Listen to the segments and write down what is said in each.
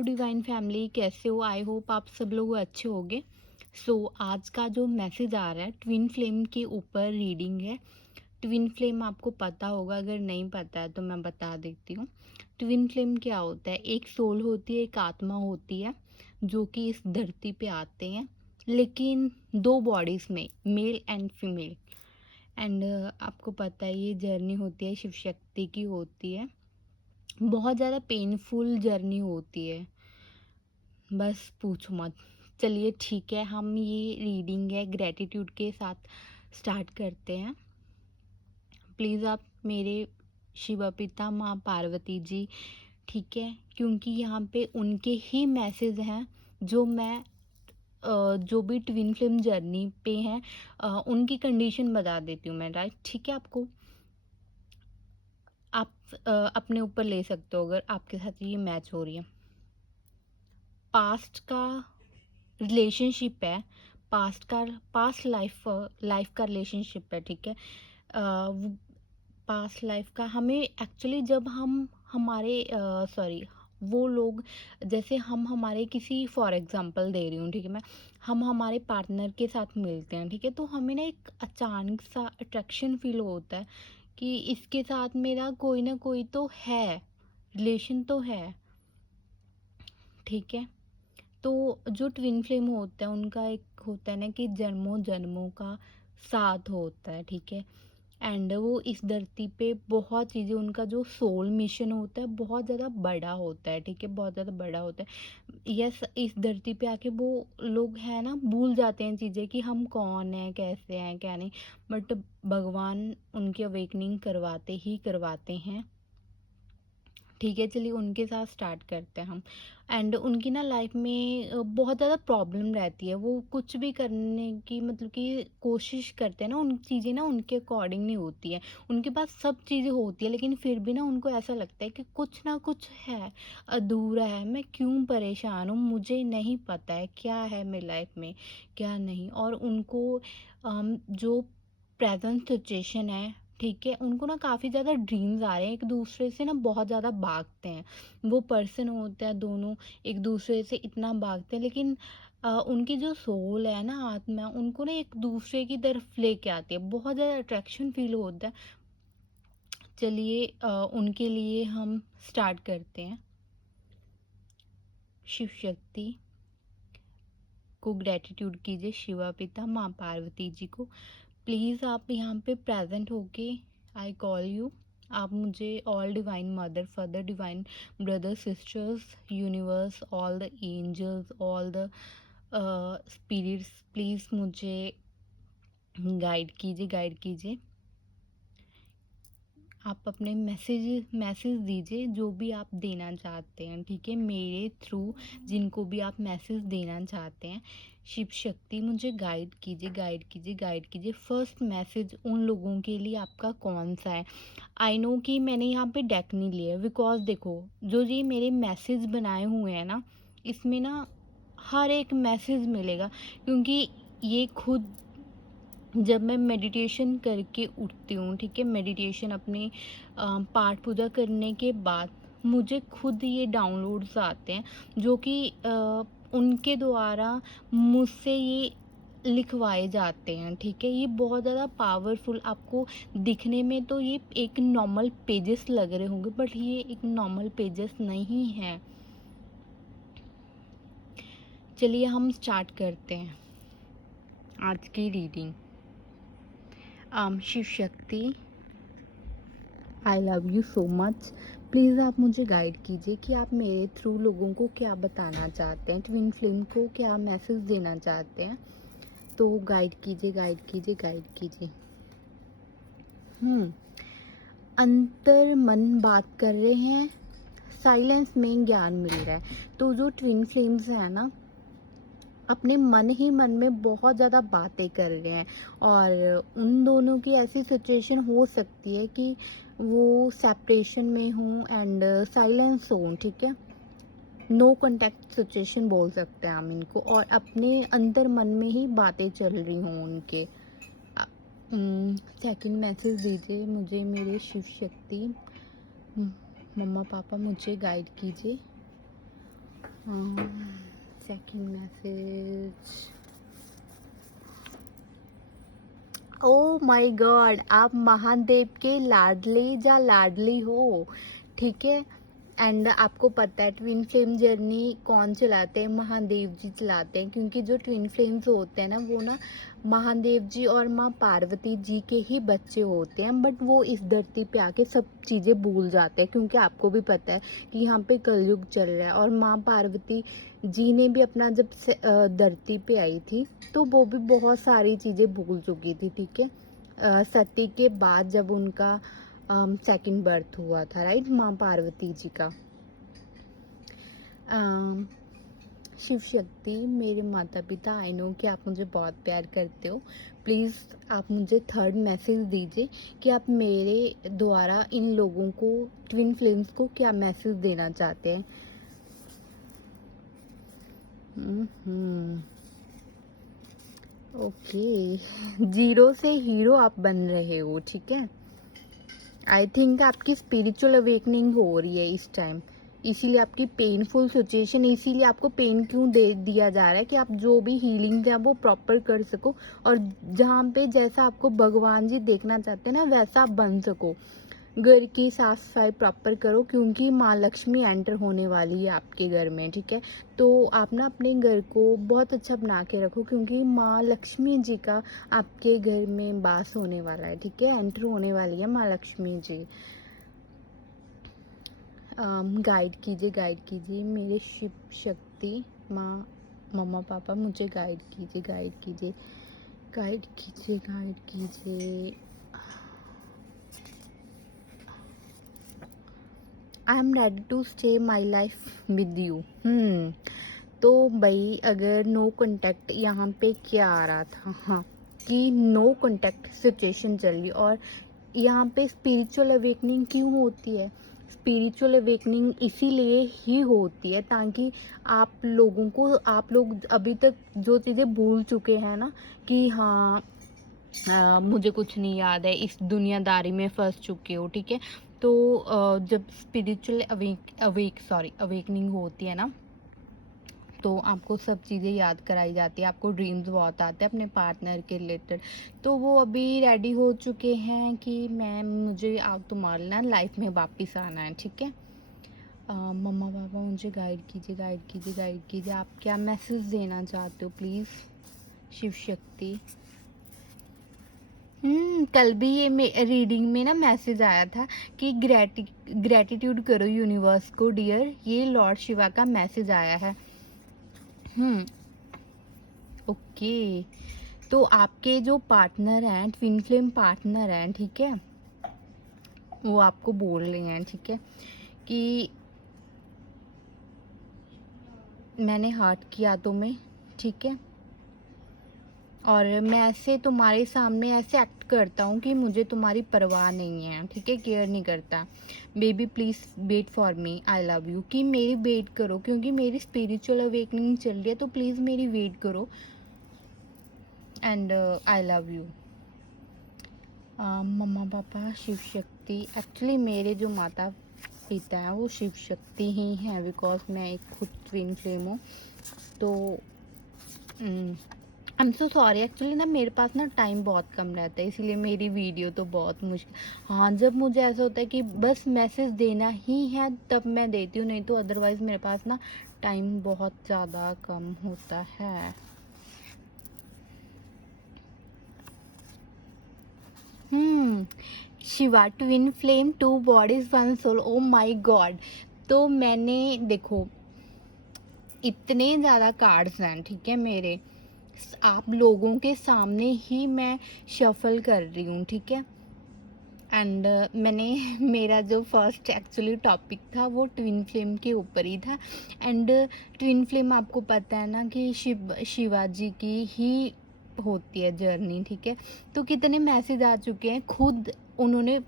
Divine family, कैसे हो? I hope आप सब लोग अच्छे होंगे। आज का जो मैसेज आ रहा है ट्विन फ्लेम के ऊपर रीडिंग है। ट्विन फ्लेम आपको पता होगा, अगर नहीं पता है तो मैं बता देती हूँ। ट्विन फ्लेम क्या होता है? एक सोल होती है, एक आत्मा होती है जो कि इस धरती पे आते हैं, लेकिन दो बॉडीज में, मेल एंड फीमेल। एंड आपको पता है ये जर्नी होती है शिव शक्ति की होती है। बहुत ज़्यादा पेनफुल जर्नी होती है, बस पूछो मत। चलिए ठीक है, हम ये रीडिंग है ग्रैटिट्यूड के साथ स्टार्ट करते हैं। प्लीज़ आप मेरे शिवा पिता माँ पार्वती जी, ठीक है, क्योंकि यहाँ पे उनके ही मैसेज हैं जो मैं जो भी ट्विन फ्लेम जर्नी पे हैं उनकी कंडीशन बता देती हूँ मैं, राइट? ठीक है, आपको आप अपने ऊपर ले सकते हो अगर आपके साथ ये मैच हो रही है। पास्ट का रिलेशनशिप है, पास्ट लाइफ का रिलेशनशिप है, ठीक है। पास्ट लाइफ का हमें एक्चुअली जब हम हमारे सॉरी वो लोग, जैसे हम हमारे किसी, फॉर एग्जांपल दे रही हूँ, ठीक है मैं, हम हमारे पार्टनर के साथ मिलते हैं, ठीक है, तो हमें ना एक अचानक सा अट्रैक्शन फील होता है कि इसके साथ मेरा कोई ना कोई तो है, रिलेशन तो है, ठीक है। तो जो ट्विन फ्लेम होता है उनका एक होता है ना कि जन्मों जन्मों का साथ होता है, ठीक है। एंड वो इस धरती पे बहुत चीज़ें, उनका जो सोल मिशन होता है बहुत ज़्यादा बड़ा होता है, ठीक है, बहुत ज़्यादा बड़ा होता है। यस, इस धरती पे आके वो लोग हैं ना, भूल जाते हैं चीज़ें कि हम कौन हैं, कैसे हैं, क्या नहीं, बट भगवान उनकी अवेकनिंग करवाते ही करवाते हैं, ठीक है। चलिए उनके साथ स्टार्ट करते हैं हम। एंड उनकी ना लाइफ में बहुत ज़्यादा प्रॉब्लम रहती है, वो कुछ भी करने की मतलब कि कोशिश करते हैं ना, उन चीज़ें ना उनके अकॉर्डिंग नहीं होती है। उनके पास सब चीज़ें होती है, लेकिन फिर भी ना उनको ऐसा लगता है कि कुछ ना कुछ है, अधूरा है, मैं क्यों परेशान हूँ, मुझे नहीं पता है क्या है मेरी लाइफ में, क्या नहीं। और उनको जो प्रेजेंट सिचुएशन है, ठीक है, उनको ना काफ़ी ज़्यादा ड्रीम्स आ रहे हैं, एक दूसरे से ना बहुत ज़्यादा भागते हैं। वो पर्सन होते हैं दोनों, एक दूसरे से इतना भागते हैं, लेकिन उनकी जो सोल है ना, आत्मा, उनको ना एक दूसरे की तरफ लेके आती है, बहुत ज़्यादा अट्रैक्शन फील होता है। चलिए उनके लिए हम स्टार्ट करते हैं। शिव शक्ति को ग्रेटिट्यूड कीजिए, शिवा पिता माँ पार्वती जी को। प्लीज़ आप यहाँ पे प्रेजेंट होके, आई कॉल यू, आप मुझे, all divine mother father, divine brother sisters, universe, all the angels, all the spirits, please मुझे गाइड कीजिए, गाइड कीजिए। आप अपने मैसेज दीजिए जो भी आप देना चाहते हैं, ठीक है, मेरे थ्रू जिनको भी आप मैसेज देना चाहते हैं। शिव शक्ति मुझे गाइड कीजिए, गाइड कीजिए, गाइड कीजिए। फर्स्ट मैसेज उन लोगों के लिए आपका कौन सा है? आई नो कि मैंने यहाँ पे डेक नहीं लिया, बिकॉज देखो जो ये मेरे मैसेज बनाए हुए हैं ना, इसमें ना हर एक मैसेज मिलेगा, क्योंकि ये खुद जब मैं मेडिटेशन करके उठती हूँ, ठीक है, मेडिटेशन अपनी पाठ पूजा करने के बाद मुझे खुद ये डाउनलोड्स आते हैं जो कि उनके द्वारा मुझसे ये लिखवाए जाते हैं, ठीक है। ये बहुत ज़्यादा पावरफुल, आपको दिखने में तो ये एक नॉर्मल पेजेस लग रहे होंगे, बट ये एक नॉर्मल पेजेस नहीं है। चलिए हम स्टार्ट करते हैं आज की reading. Shiv Shakti, I love you so much. Please आप मुझे गाइड कीजिए कि आप मेरे थ्रू लोगों को क्या बताना चाहते हैं, ट्विन फ्लेम को क्या मैसेज देना चाहते हैं, तो गाइड कीजिए, गाइड कीजिए, गाइड कीजिए। अंतर मन बात कर रहे हैं, साइलेंस में ज्ञान मिल रहा है। तो जो ट्विन फ्लेम्स हैं ना, अपने मन ही मन में बहुत ज़्यादा बातें कर रहे हैं, और उन दोनों की ऐसी सिचुएशन हो सकती है कि वो सेपरेशन में हों एंड साइलेंस हों, ठीक है, नो कांटेक्ट सिचुएशन बोल सकते हैं हम इनको, और अपने अंदर मन में ही बातें चल रही हों उनके। सेकंड मैसेज दीजिए मुझे मेरे शिव शक्ति, मम्मा पापा मुझे गाइड कीजिए। Second message, O my God, आप महादेव के लाडले या लाडली हो, ठीक है। एंड आपको पता है ट्विन फ्लेम जर्नी कौन चलाते हैं? महादेव जी चलाते हैं, क्योंकि जो ट्विन फ्लेम्स होते हैं ना, वो ना महादेव जी और माँ पार्वती जी के ही बच्चे होते हैं, बट वो इस धरती पे आके सब चीज़ें भूल जाते हैं, क्योंकि आपको भी पता है कि यहाँ पे कलयुग चल रहा है। और माँ पार्वती जी ने भी अपना जब धरती पे आई थी, तो वो भी बहुत सारी चीज़ें भूल चुकी थी, ठीक है। सती के बाद जब उनका सेकंड बर्थ हुआ था, राइट, माँ पार्वती जी का। शिव शक्ति, मेरे माता पिता, आई नो कि आप मुझे बहुत प्यार करते हो, प्लीज़ आप मुझे थर्ड मैसेज दीजिए कि आप मेरे द्वारा इन लोगों को, ट्विन फ्लेम्स को, क्या मैसेज देना चाहते हैं। ओके, जीरो से हीरो आप बन रहे हो, ठीक है। आई थिंक आपकी स्पिरिचुअल अवेकनिंग हो रही है इस टाइम, इसीलिए आपकी पेनफुल सिचुएशन, इसीलिए आपको पेन क्यों दे दिया जा रहा है कि आप जो भी हीलिंग है वो प्रॉपर कर सको, और जहाँ पे जैसा आपको भगवान जी देखना चाहते हैं ना, वैसा आप बन सको। घर की साफ सफाई प्रॉपर करो, क्योंकि माँ लक्ष्मी एंटर होने वाली है आपके घर में, ठीक है। तो आप ना अपने घर को बहुत अच्छा बना के रखो, क्योंकि माँ लक्ष्मी जी का आपके घर में वास होने वाला है, ठीक है, एंटर होने वाली है माँ लक्ष्मी जी। गाइड कीजिए मेरे शिव शक्ति माँ, मम्मा पापा, मुझे गाइड कीजिए, गाइड कीजिए, गाइड कीजिए, गाइड कीजिए। I am ready to stay my life with you. तो भाई, अगर नो कॉन्टैक्ट, यहाँ पे क्या आ रहा था, हाँ, कि नो कॉन्टैक्ट सिचुएशन चल रही, और यहाँ पे स्पिरिचुअल अवेकनिंग क्यों होती है? स्पिरिचुअल अवेकनिंग इसीलिए ही होती है ताकि आप लोगों को, आप लोग अभी तक जो चीज़ें भूल चुके हैं ना, कि हाँ, मुझे कुछ नहीं याद है, इस दुनियादारी में फंस चुके हो, ठीक है। तो जब स्पिरिचुअल अवेकनिंग होती है ना, तो आपको सब चीज़ें याद कराई जाती है, आपको ड्रीम्स बहुत आते हैं अपने पार्टनर के रिलेटेड। तो वो अभी रेडी हो चुके हैं कि मुझे आप तुम्हारे ना लाइफ में वापस आना है, ठीक है। मम्मा पापा, मुझे गाइड कीजिए, गाइड कीजिए, गाइड कीजिए, आप क्या मैसेज देना चाहते हो प्लीज़ शिव शक्ति। कल भी ये रीडिंग में ना मैसेज आया था कि ग्रेटिट्यूड करो यूनिवर्स को डियर, ये लॉर्ड शिवा का मैसेज आया है। ओके, तो आपके जो पार्टनर हैं, ट्विन फ्लेम पार्टनर हैं, ठीक है, वो आपको बोल रहे हैं, ठीक है, कि मैंने हर्ट किया तुम्हें, ठीक है, और मैं ऐसे तुम्हारे सामने ऐसे एक्ट करता हूँ कि मुझे तुम्हारी परवाह नहीं है, ठीक है, केयर नहीं करता। Baby please wait for me, I love you, कि मेरी वेट करो, क्योंकि मेरी स्पिरिचुअल अवेकनिंग चल रही है, तो प्लीज़ मेरी वेट करो, एंड आई लव यू। मम्मा पापा, शिव शक्ति, एक्चुअली मेरे जो माता पिता हैं वो शिव शक्ति ही हैं, बिकॉज मैं एक खुद ट्विन फ्लेम हूँ। तो I am so sorry, actually ना मेरे पास ना टाइम बहुत कम रहता है, इसीलिए मेरी वीडियो तो बहुत मुश्किल, हाँ, जब मुझे ऐसा होता है कि बस मैसेज देना ही है तब मैं देती हूँ, नहीं तो अदरवाइज़ मेरे पास ना टाइम बहुत ज़्यादा कम होता है। Shiva, twin flame, two bodies one soul, oh my God. तो मैंने देखो, इतने ज़्यादा कार्ड्स हैं, ठीक है, मेरे आप लोगों के सामने ही मैं शफल कर रही हूँ, ठीक है। एंड मैंने मेरा जो फर्स्ट एक्चुअली टॉपिक था वो ट्विन फ्लेम के ऊपर ही था। एंड ट्विन फ्लेम आपको पता है ना कि शिवाजी की ही होती है जर्नी, ठीक है। तो कितने मैसेज आ चुके हैं, खुद उन्होंने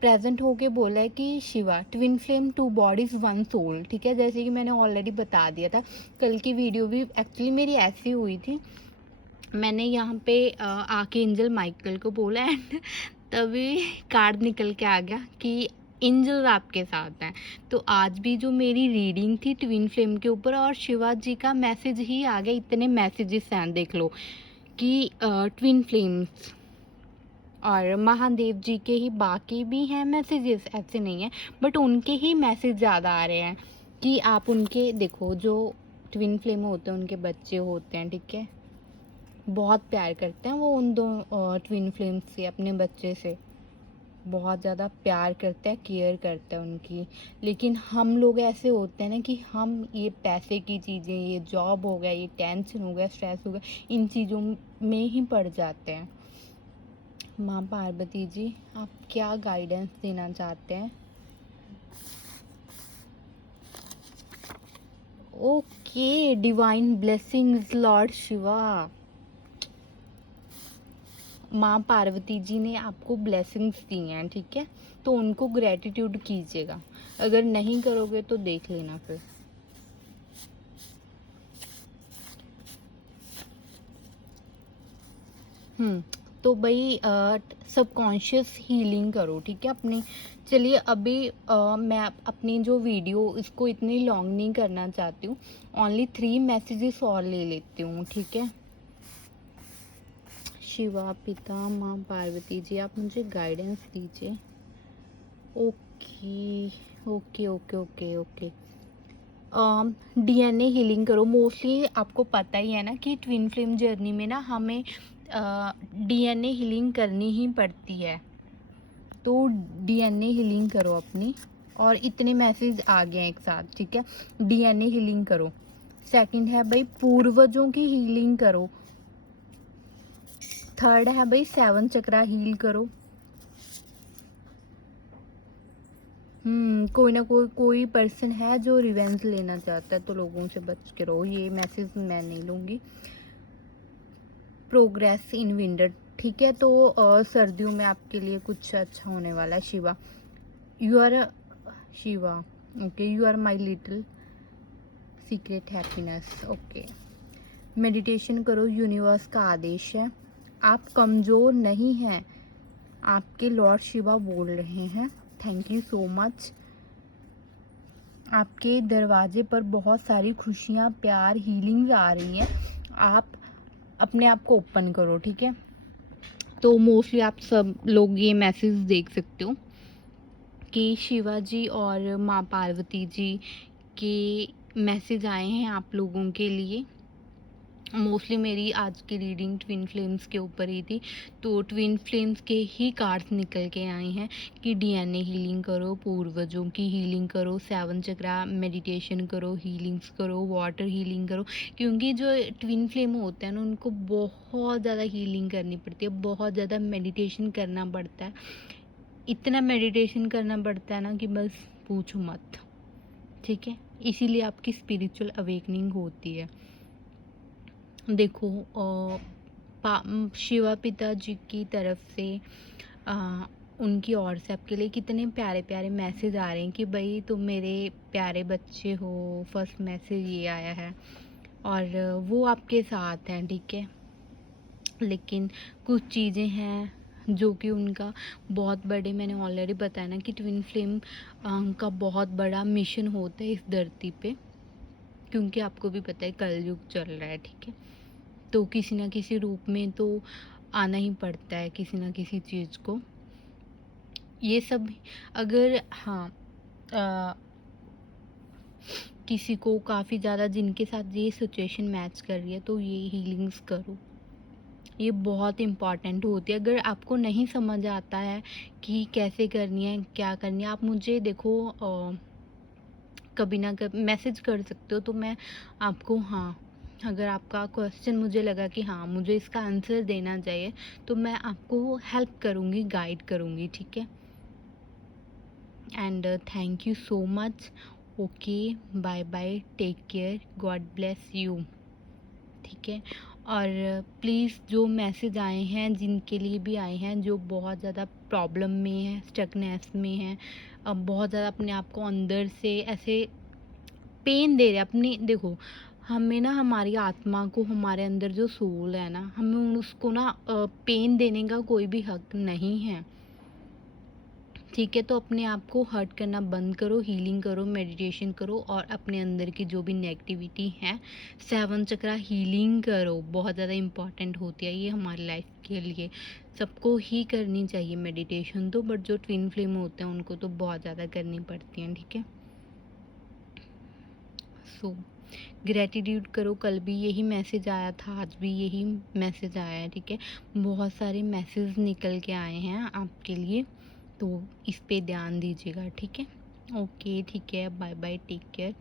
प्रेजेंट होके बोला है कि Shiva, twin flame, two bodies one soul, ठीक है, जैसे कि मैंने ऑलरेडी बता दिया था। कल की वीडियो भी एक्चुअली मेरी ऐसी हुई थी, मैंने यहाँ पे आके एंजल माइकल को बोला, एंड तभी कार्ड निकल के आ गया कि एंजल्स आपके साथ हैं। तो आज भी जो मेरी रीडिंग थी ट्विन फ्लेम के ऊपर, और शिवा जी का मैसेज ही आ गया, इतने मैसेजेस हैं देख लो कि ट्विन फ्लेम्स, और महादेव जी के ही बाकी भी हैं मैसेजेस, ऐसे नहीं है, बट उनके ही मैसेज ज़्यादा आ रहे हैं कि आप उनके देखो, जो ट्विन फ्लेम होते हैं उनके बच्चे होते हैं, ठीक है, बहुत प्यार करते हैं वो उन दो ट्विन फ्लेम्स से, अपने बच्चे से बहुत ज़्यादा प्यार करते हैं, केयर करते हैं उनकी। लेकिन हम लोग ऐसे होते हैं ना कि हम ये पैसे की चीज़ें, ये जॉब हो गया, ये टेंशन हो गया, स्ट्रेस हो गया, इन चीज़ों में ही पड़ जाते हैं। माँ पार्वती जी, आप क्या गाइडेंस देना चाहते हैं? Okay, divine blessings Lord Shiva. माँ पार्वती जी ने आपको ब्लेसिंग्स दी हैं, ठीक है, तो उनको ग्रेटिट्यूड कीजिएगा। अगर नहीं करोगे तो देख लेना फिर। तो भाई सबकॉन्शियस हीलिंग करो, ठीक है अपनी। चलिए अभी मैं अपनी जो वीडियो इसको इतनी लॉन्ग नहीं करना चाहती हूँ, ओनली 3 मैसेजेस और ले लेती हूँ, ठीक है। शिवा पिता माँ पार्वती जी, आप मुझे गाइडेंस दीजिए। Okay okay okay okay okay. DNA healing करो। मोस्टली आपको पता ही है ना कि ट्विन फ्लेम जर्नी में ना हमें डीएनए हीलिंग करनी ही पड़ती है, तो डीएनए हीलिंग करो अपनी। और इतने मैसेज आ गए हैं एक साथ, ठीक है, डीएनए हीलिंग करो। सेकंड है भाई पूर्वजों की हीलिंग करो। थर्ड है भाई 7 चक्रा हील करो। कोई ना कोई पर्सन है जो रिवेंज लेना चाहता है, तो लोगों से बच के रहो, ये मैसेज मैं नहीं लूँगी। प्रोग्रेस इन विंटर, ठीक है, तो सर्दियों में आपके लिए कुछ अच्छा होने वाला है। Shiva, you are Shiva, okay, you are my little secret happiness, okay. Meditation करो, यूनिवर्स का आदेश है, आप कमज़ोर नहीं हैं, आपके लॉर्ड शिवा बोल रहे हैं। Thank you so much. आपके दरवाजे पर बहुत सारी खुशियाँ, प्यार, हीलिंग्स आ रही हैं, आप अपने आप को ओपन करो, ठीक है। तो मोस्टली आप सब लोग ये मैसेज देख सकते हो कि शिवा जी और माँ पार्वती जी के मैसेज आए हैं आप लोगों के लिए। मोस्टली मेरी आज की रीडिंग ट्विन फ्लेम्स के ऊपर ही थी, तो ट्विन फ्लेम्स के ही कार्ड्स निकल के आए हैं कि डीएनए हीलिंग करो, पूर्वजों की हीलिंग करो, 7 चक्रा मेडिटेशन करो, हीलिंग्स करो, वाटर हीलिंग करो। क्योंकि जो ट्विन फ्लेम होते हैं ना उनको बहुत ज़्यादा हीलिंग करनी पड़ती है, बहुत ज़्यादा मेडिटेशन करना पड़ता है, इतना मेडिटेशन करना पड़ता है ना कि बस पूछो मत, ठीक है। इसीलिए आपकी स्पिरिचुअल अवेकनिंग होती है। देखो शिवा पिता जी की तरफ से उनकी ओर से आपके लिए कितने प्यारे प्यारे मैसेज आ रहे हैं कि भाई तुम मेरे प्यारे बच्चे हो। फर्स्ट मैसेज ये आया है, और वो आपके साथ हैं, ठीक है। लेकिन कुछ चीज़ें हैं जो कि उनका बहुत बड़े, मैंने ऑलरेडी बताया ना कि ट्विन फ्लेम का बहुत बड़ा मिशन होता है इस धरती पे, क्योंकि आपको भी पता है कलयुग चल रहा है, ठीक है। तो किसी ना किसी रूप में तो आना ही पड़ता है किसी ना किसी चीज़ को। ये सब अगर हाँ किसी को काफ़ी ज़्यादा जिनके साथ ये सिचुएशन मैच कर रही है तो ये हीलिंग्स करो, ये बहुत इम्पॉर्टेंट होती है। अगर आपको नहीं समझ आता है कि कैसे करनी है, क्या करनी है, आप मुझे देखो कभी ना कभी मैसेज कर सकते हो, तो मैं आपको अगर आपका क्वेश्चन मुझे लगा कि हाँ मुझे इसका आंसर देना चाहिए, तो मैं आपको हेल्प करूँगी, गाइड करूँगी, ठीक है। And thank you so much. Okay, bye bye, take care, God bless you, ठीक है। और प्लीज़ जो मैसेज आए हैं, जिनके लिए भी आए हैं, जो बहुत ज़्यादा प्रॉब्लम में है, स्टकनेस में है, अब बहुत ज़्यादा अपने आप को अंदर से ऐसे पेन दे रहे हैं अपनी, देखो हमें ना हमारी आत्मा को, हमारे अंदर जो सोल है ना, हमें उसको ना पेन देने का कोई भी हक नहीं है, ठीक है, तो अपने आप को हर्ट करना बंद करो, हीलिंग करो, मेडिटेशन करो और अपने अंदर की जो भी नेगेटिविटी है, 7 चक्रा हीलिंग करो। बहुत ज़्यादा इम्पॉर्टेंट होती है ये हमारी लाइफ के लिए। सबको ही करनी चाहिए मेडिटेशन तो, बट जो ट्विन फ्लेम होते हैं उनको तो बहुत ज़्यादा करनी पड़ती हैं, ठीक है। सो ग्रैटिट्यूड करो, कल भी यही मैसेज आया था, आज भी यही मैसेज आया है, ठीक है। बहुत सारे मैसेज निकल के आए हैं आपके लिए, तो इस पे ध्यान दीजिएगा, ठीक है। ओके, ठीक है, बाय बाय, टेक केयर।